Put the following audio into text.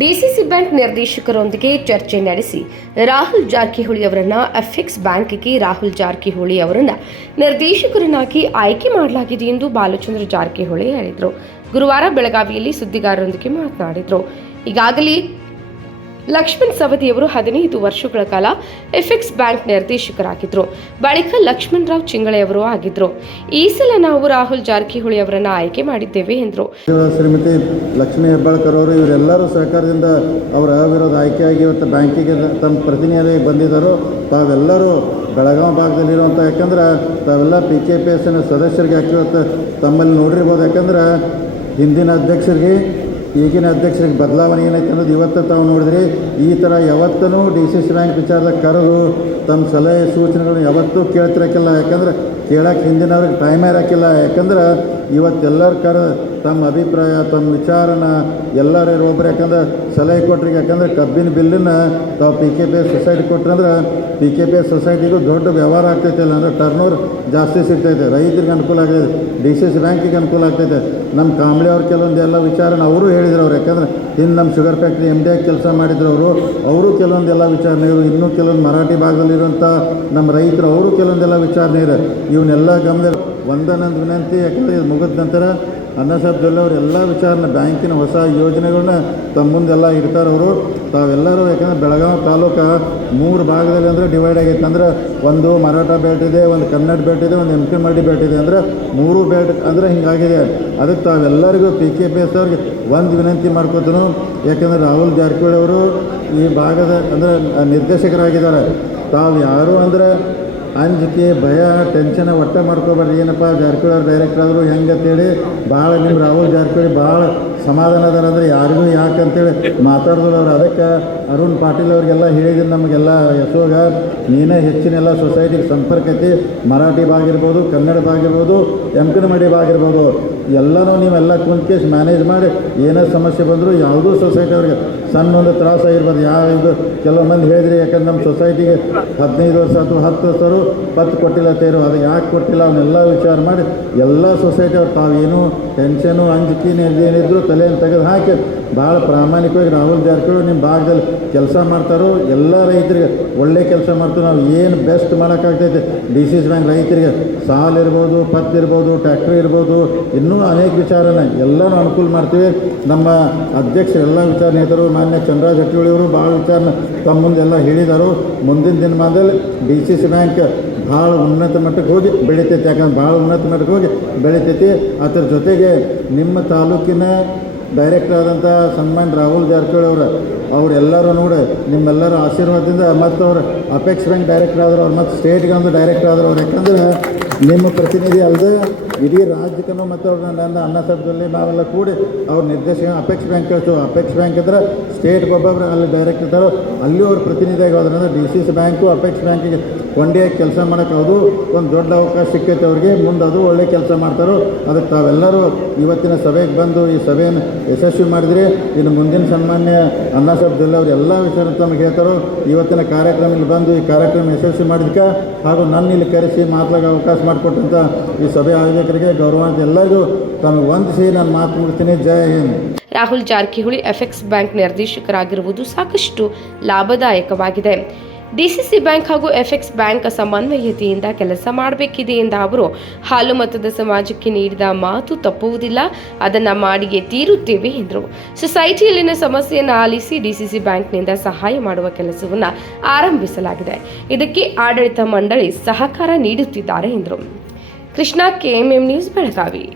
DCC bank ನಿರ್ದೇಶಕರೊಂದಿಗೆ ಚರ್ಚೆ ನಡೆಸಿ ರಾಹುಲ್ ಜಾರಕಿಹೊಳಿ ಅವರನ್ನ ಎಫೆಕ್ಸ್ ಬ್ಯಾಂಕ್ಗೆ ರಾಹುಲ್ ಜಾರಕಿಹೊಳಿ ಅವರನ್ನ ನಿರ್ದೇಶಕರನ್ನಾಗಿ ಆಯ್ಕೆ ಮಾಡಲಾಗಿದೆ ಎಂದು ಬಾಲಚಂದ್ರ ಜಾರಕಿಹೊಳಿ ಹೇಳಿದರು. ಗುರುವಾರ ಬೆಳಗಾವಿಯಲ್ಲಿ ಸುದ್ದಿಗಾರರೊಂದಿಗೆ ಮಾತನಾಡಿದರು. ಈಗಾಗಲೇ ಲಕ್ಷ್ಮಣ್ ಸವದಿಯವರು 15 ವರ್ಷಗಳ ಕಾಲ ಎಫೆಕ್ಸ್ ಬ್ಯಾಂಕ್ ನಿರ್ದೇಶಕರಾಗಿದ್ದರು. ಬಳಿಕ ಲಕ್ಷ್ಮಣ್ ರಾವ್ ಚಿಂಗಳೆಯವರು ಆಗಿದ್ದರು. ಈ ಸಲ ನಾವು ರಾಹುಲ್ ಜಾರಕಿಹೊಳಿ ಅವರನ್ನ ಆಯ್ಕೆ ಮಾಡಿದ್ದೇವೆ ಎಂದರು. ಶ್ರೀಮತಿ ಲಕ್ಷ್ಮೀ ಹೆಬ್ಬಾಳ್ಕರ್ ಅವರು ಇವರೆಲ್ಲರೂ ಸಹಕಾರದಿಂದ ಅವರ ಅವಿರೋಧ ಆಯ್ಕೆಯಾಗಿ ಇವತ್ತು ಬ್ಯಾಂಕಿಗೆ ತಮ್ಮ ಪ್ರತಿನಿಧಿ ಬಂದಿದ್ದರು. ತಾವೆಲ್ಲರೂ ಬೆಳಗಾವಿ ಭಾಗದಲ್ಲಿರುವಂಥ, ಯಾಕಂದ್ರೆ ತಾವೆಲ್ಲ PKPSನ ಸದಸ್ಯರಿಗೆ ಹಾಕಿವತ್ತು ತಮ್ಮಲ್ಲಿ ನೋಡಿರ್ಬೋದು. ಯಾಕಂದ್ರೆ ಹಿಂದಿನ ಅಧ್ಯಕ್ಷರಿಗೆ ಈಗಿನ ಅಧ್ಯಕ್ಷರಿಗೆ ಬದಲಾವಣೆ ಏನೈತೆ ಅನ್ನೋದು ಇವತ್ತು ತಾವು ನೋಡಿದ್ರಿ. ಈ ಥರ ಯಾವತ್ತೂ DCC ಬ್ಯಾಂಕ್ ವಿಚಾರದಾಗ ಕರೆದು ತಮ್ಮ ಸಲಹೆ ಸೂಚನೆಗಳನ್ನ ಯಾವತ್ತೂ ಕೇಳ್ತಿರಕ್ಕಿಲ್ಲ. ಯಾಕಂದ್ರೆ ಕೇಳಕ್ಕೆ ಹಿಂದಿನವ್ರಿಗೆ ಟೈಮೇ ಇರೋಕ್ಕಿಲ್ಲ. ಯಾಕಂದ್ರೆ ಇವತ್ತೆಲ್ಲರ ತಮ್ಮ ಅಭಿಪ್ರಾಯ, ತಮ್ಮ ವಿಚಾರನ ಎಲ್ಲರೂ ಒಬ್ಬರು ಯಾಕಂದ್ರೆ ಸಲಹೆ ಕೊಟ್ರಿಗೆ. ಯಾಕಂದ್ರೆ ಕಬ್ಬಿನ ಬಿಲ್ಲನ್ನು ತಾವು PKPS ಸೊಸೈಟಿ ಕೊಟ್ರಂದ್ರೆ PKPS ಸೊಸೈಟಿಗೂ ದೊಡ್ಡ ವ್ಯವಹಾರ ಆಗ್ತೈತಿಲ್ಲ, ಅಂದರೆ ಟರ್ನೋವರ್ ಜಾಸ್ತಿ ಸಿಗ್ತೈತೆ, ರೈತರಿಗೆ ಅನುಕೂಲ ಆಗ್ತೈತೆ, DCC ಬ್ಯಾಂಕಿಗೆ ಅನುಕೂಲ ಆಗ್ತೈತೆ. ನಮ್ಮ ಕಾಂಬ್ಳಿ ಅವ್ರು ಕೆಲವೊಂದು ಎಲ್ಲ ವಿಚಾರನ ಅವರು ಹೇಳಿದ್ರು. ಅವ್ರು ಯಾಕಂದ್ರೆ ಇನ್ನು ನಮ್ಮ ಶುಗರ್ ಫ್ಯಾಕ್ಟ್ರಿ MD ಆಗಿ ಕೆಲಸ ಮಾಡಿದ್ರು ಅವರು ಕೆಲವೊಂದೆಲ್ಲ ವಿಚಾರಣೆಗಳು, ಇನ್ನೂ ಕೆಲವೊಂದು ಮರಾಠಿ ಭಾಗದಲ್ಲಿರುವಂಥ ನಮ್ಮ ರೈತರು ಅವರು ಕೆಲವೊಂದೆಲ್ಲ ವಿಚಾರಣೆ ಇದೆ. ಇವನ್ನೆಲ್ಲ ಗಮನ ಒಂದೊಂದು ವಿನಂತಿ. ಯಾಕಂದರೆ ಇದು ಮುಗಿದ ನಂತರ ಅನ್ನಸಾಬ್ ಅವರು ಎಲ್ಲ ವಿಚಾರನ ಬ್ಯಾಂಕಿನ ಹೊಸ ಯೋಜನೆಗಳನ್ನ ತಮ್ಮ ಮುಂದೆಲ್ಲ ಇಡ್ತಾರೆ ಅವರು. ತಾವೆಲ್ಲರೂ ಯಾಕಂದರೆ ಬೆಳಗಾವಿ ತಾಲೂಕು 3 ಭಾಗದಲ್ಲಿ ಅಂದರೆ ಡಿವೈಡ್ ಆಗೈತೆ. ಅಂದರೆ ಒಂದು ಮರಾಠ ಬೆಲ್ಟ್ ಇದೆ, ಒಂದು ಕನ್ನಡ ಬೆಲ್ಟ್ ಇದೆ, ಒಂದು MPMD ಬೆಲ್ಟ್ ಇದೆ. ಅಂದರೆ 3 ಬೆಲ್ಟ್ ಅಂದರೆ ಹಿಂಗಾಗಿದೆ. ಅದಕ್ಕೆ ತಾವೆಲ್ಲರಿಗೂ PKPS ಅವ್ರಿಗೆ ಒಂದು ವಿನಂತಿ ಮಾಡ್ಕೊತನು. ಯಾಕೆಂದರೆ ರಾಹುಲ್ ಜಾರಕಿಹೊಳಿ ಅವರು ಈ ಭಾಗದ ಅಂದರೆ ನಿರ್ದೇಶಕರಾಗಿದ್ದಾರೆ. ತಾವು ಯಾರು ಅಂದರೆ ಅಂಜಿಕೆ, ಭಯ, ಟೆನ್ಷನ್ ಒಟ್ಟೆ ಮಾಡ್ಕೊಬಾರ್ದು. ಏನಪ್ಪ ಜಾರಕಿಹೊಳಿ ಅವ್ರು ಡೈರೆಕ್ಟರ್ ಆದರು ಹೆಂಗೆ ಅಂತೇಳಿ ಭಾಳ ನಿಮ್ಮ ರಾಹುಲ್ ಜಾರಕಿಹೊಳಿ ಭಾಳ ಸಮಾಧಾನ ಅದಾರ. ಅಂದರೆ ಯಾರಿಗೂ ಯಾಕಂತೇಳಿ ಮಾತಾಡಿದ್ರು ಅವರು. ಅದಕ್ಕೆ ಅರುಣ್ ಪಾಟೀಲ್ ಅವ್ರಿಗೆಲ್ಲ ಹೇಳಿದ್ದೀನಿ, ನಮಗೆಲ್ಲ ಯಶೋಗ ನೀನೇ ಹೆಚ್ಚಿನೆಲ್ಲ ಸೊಸೈಟಿಗೆ ಸಂಪರ್ಕ ಐತಿ. ಮರಾಠಿ ಭಾಗ ಇರ್ಬೋದು, ಕನ್ನಡ ಭಾಗ ಇರ್ಬೋದು, MPMD ಭಾಗ ಇರ್ಬೋದು, ಎಲ್ಲನೂ ನೀವೆಲ್ಲ ಕುಂತ್ಕೇಶ್ ಮ್ಯಾನೇಜ್ ಮಾಡಿ ಏನೇ ಸಮಸ್ಯೆ ಬಂದರೂ ಯಾವುದೂ ಸೊಸೈಟಿ ಅವ್ರಿಗೆ ಸಣ್ಣ ಒಂದು ತ್ರಾಸ ಆಗಿರ್ಬೋದು. ಇದು ಕೆಲವು ಮಂದಿ ಹೇಳಿದ್ರಿ, ಯಾಕಂದ್ರೆ ನಮ್ಮ ಸೊಸೈಟಿಗೆ 15 ವರ್ಷ ಅಥವಾ 10 ವರ್ಷರು ಪತ್ತು ಕೊಟ್ಟಿಲ್ಲ ತೇರು, ಅದು ಯಾಕೆ ಕೊಟ್ಟಿಲ್ಲ ಅವನ್ನೆಲ್ಲ ವಿಚಾರ ಮಾಡಿ ಎಲ್ಲ ಸೊಸೈಟಿ ಅವ್ರು ತಾವೇನು ಟೆನ್ಷನು ಅಂಜಿಕೆ ಏನಿದ್ರು ತಲೆಯನ್ನು ತೆಗೆದು ಹಾಕಿ ಭಾಳ ಪ್ರಾಮಾಣಿಕವಾಗಿ ರಾಹುಲ್ ಜಾರಕಿಹೊಳಿ ನಿಮ್ಮ ಭಾಗದಲ್ಲಿ ಕೆಲಸ ಮಾಡ್ತಾರೋ. ಎಲ್ಲ ರೈತರಿಗೆ ಒಳ್ಳೆ ಕೆಲಸ ಮಾಡ್ತಾರೆ. ನಾವು ಏನು ಬೆಸ್ಟ್ ಮಾಡೋಕ್ಕಾಗ್ತೈತೆ DCC ಬ್ಯಾಂಕ್ ರೈತರಿಗೆ ಸಾಲ ಇರ್ಬೋದು, ಪತ್ತು ಇರ್ಬೋದು, ಟ್ಯಾಕ್ಟ್ರಿ ಇರ್ಬೋದು, ಇನ್ನೂ ಅನೇಕ ವಿಚಾರನ ಎಲ್ಲನೂ ಅನುಕೂಲ ಮಾಡ್ತೀವಿ. ನಮ್ಮ ಅಧ್ಯಕ್ಷರು ಎಲ್ಲ ವಿಚಾರ ನೇತರು ಮಾನ್ಯ ಚಂದ್ರರಾಜ್ ಹಟ್ಟಿಹೊಳಿಯವರು ಭಾಳ ವಿಚಾರನ ತಮ್ಮ ಮುಂದೆಲ್ಲ ಹೇಳಿದರು. ಮುಂದಿನ ದಿನಮಾನದಲ್ಲಿ DCC ಬ್ಯಾಂಕ್ ಭಾಳ ಉನ್ನತ ಮಟ್ಟಕ್ಕೆ ಹೋಗಿ ಬೆಳಿತೈತಿ. ಯಾಕಂದ್ರೆ ಭಾಳ ಉನ್ನತ ಮಟ್ಟಕ್ಕೆ ಹೋಗಿ ಬೆಳಿತೈತಿ. ಅದರ ಜೊತೆಗೆ ನಿಮ್ಮ ತಾಲೂಕಿನ ಡೈರೆಕ್ಟರ್ ಆದಂಥ ಸನ್ಮಾನ್ ರಾಹುಲ್ ಜಾರಕಿಹೊಳಿ ಅವರೆಲ್ಲರೂ ನೋಡಿ ನಿಮ್ಮೆಲ್ಲರ ಆಶೀರ್ವಾದದಿಂದ ಮತ್ತು ಅವರು ಅಪೆಕ್ಸ್ ಬ್ಯಾಂಕ್ ಡೈರೆಕ್ಟರ್ ಆದರು. ಅವ್ರು ಮತ್ತು ಸ್ಟೇಟ್ಗೆ ಒಂದು ಡೈರೆಕ್ಟರ್ ಆದರು ಅವ್ರು. ಯಾಕಂದ್ರೆ ನಿಮ್ಮ ಪ್ರತಿನಿಧಿ ಅಲ್ಲದೆ ಇಡೀ ರಾಜ್ಯಕ್ಕೂ ಮತ್ತು ಅವ್ರು ನನ್ನ ಅನ್ನಸಭೆಯಲ್ಲಿ ನಾವೆಲ್ಲ ಕೂಡಿ ಅವ್ರ ನಿರ್ದೇಶಕ ಅಪೆಕ್ಸ್ ಬ್ಯಾಂಕ್ ಕಳಿಸು. ಅಪೆಕ್ಸ್ ಬ್ಯಾಂಕ್ ಇದ್ರೆ ಸ್ಟೇಟ್ಗೆ ಒಬ್ಬೊಬ್ಬರು ಅಲ್ಲಿ ಡೈರೆಕ್ಟರ್ ಇದ್ದಾರೋ ಅಲ್ಲಿ ಅವ್ರ ಪ್ರತಿನಿಧಿಯಾಗಿ ಹೋದ್ರಂದ್ರೆ DCC ಬ್ಯಾಂಕು ಅಪೆಕ್ಸ್ ಬ್ಯಾಂಕಿಗೆ ಕೊಂಡಿಯಾಗಿ ಕೆಲಸ ಮಾಡೋಕ್ಕೆ ಅದು ಒಂದು ದೊಡ್ಡ ಅವಕಾಶ ಸಿಕ್ಕೈತೆ ಅವ್ರಿಗೆ. ಮುಂದೆ ಅದು ಒಳ್ಳೆ ಕೆಲಸ ಮಾಡ್ತಾರೋ. ಅದಕ್ಕೆ ತಾವೆಲ್ಲರೂ ಇವತ್ತಿನ ಸಭೆಗೆ ಬಂದು ಈ ಸಭೆಯನ್ನು ಯಶಸ್ವಿ ಮಾಡಿದ್ರಿ. ಇನ್ನು ಮುಂದಿನ ಸನ್ಮಾನ್ಯ ಅನ್ನಸಾಬ್ ಅವ್ರು ಎಲ್ಲ ವಿಚಾರ ತಮಗೆ ಹೇಳ್ತಾರೋ. ಇವತ್ತಿನ ಕಾರ್ಯಕ್ರಮದಲ್ಲಿ ಬಂದು ಈ ಕಾರ್ಯಕ್ರಮ ಯಶಸ್ವಿ ಮಾಡಿದ್ಕೆ ಹಾಗೂ ನನ್ನ ಇಲ್ಲಿ ಕರೆಸಿ ಮಾತನಾಡೋ ಅವಕಾಶ ಮಾಡಿಕೊಟ್ಟಂಥ ಈ ಸಭೆ ಆಯೋಜಕರಿಗೆ ಗೌರವಾಂತ ಎಲ್ಲರಿಗೂ ತಮಗೆ ವಂದಿಸಿ ನಾನು ಮಾತು ಮುಗಿಸ್ತೀನಿ. ಜೈ ಹಿಂದ್. ರಾಹುಲ್ ಜಾರಕಿಹೊಳಿ ಎಫೆಕ್ಸ್ ಬ್ಯಾಂಕ್ ನಿರ್ದೇಶಕರಾಗಿರುವುದು ಸಾಕಷ್ಟು ಲಾಭದಾಯಕವಾಗಿದೆ. DCC ಬ್ಯಾಂಕ್ ಹಾಗೂ ಎಫೆಕ್ಸ್ ಬ್ಯಾಂಕ್ ಸಮನ್ವಯತೆಯಿಂದ ಕೆಲಸ ಮಾಡಬೇಕಿದೆ ಎಂದ ಅವರು, ಹಾಲು ಮತದ ಸಮಾಜಕ್ಕೆ ನೀಡಿದ ಮಾತು ತಪ್ಪುವುದಿಲ್ಲ, ಅದನ್ನು ಮಾಡಿಯೇ ತೀರುತ್ತೇವೆ ಎಂದರು. ಸೊಸೈಟಿಯಲ್ಲಿನ ಸಮಸ್ಯೆಯನ್ನು ಆಲಿಸಿ DCC ಬ್ಯಾಂಕ್ನಿಂದ ಸಹಾಯ ಮಾಡುವ ಕೆಲಸವನ್ನು ಆರಂಭಿಸಲಾಗಿದೆ. ಇದಕ್ಕೆ ಆಡಳಿತ ಮಂಡಳಿ ಸಹಕಾರ ನೀಡುತ್ತಿದ್ದಾರೆ ಎಂದರು. Krishna, KMM news, Belagavi.